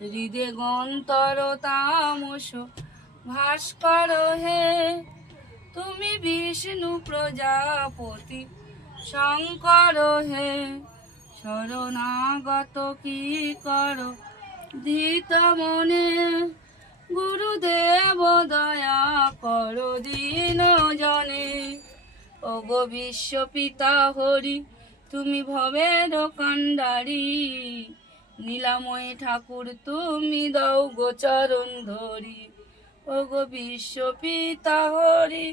হৃদে গন্তর তামস ভাস্কর হে, তুমি বিষ্ণু প্রজাপতি শঙ্কর হে, শরণাগত কি কর ধীত মনে, গুরুদেব দয়া কর দীন জনে। ওগো বিশ্বপিতা হরি, তুমি ভবের কান্ডারি, নীলাময় ঠাকুর তুমি দাও গোচরণ ধরি। ওগো বিশ্বপিতা হরি,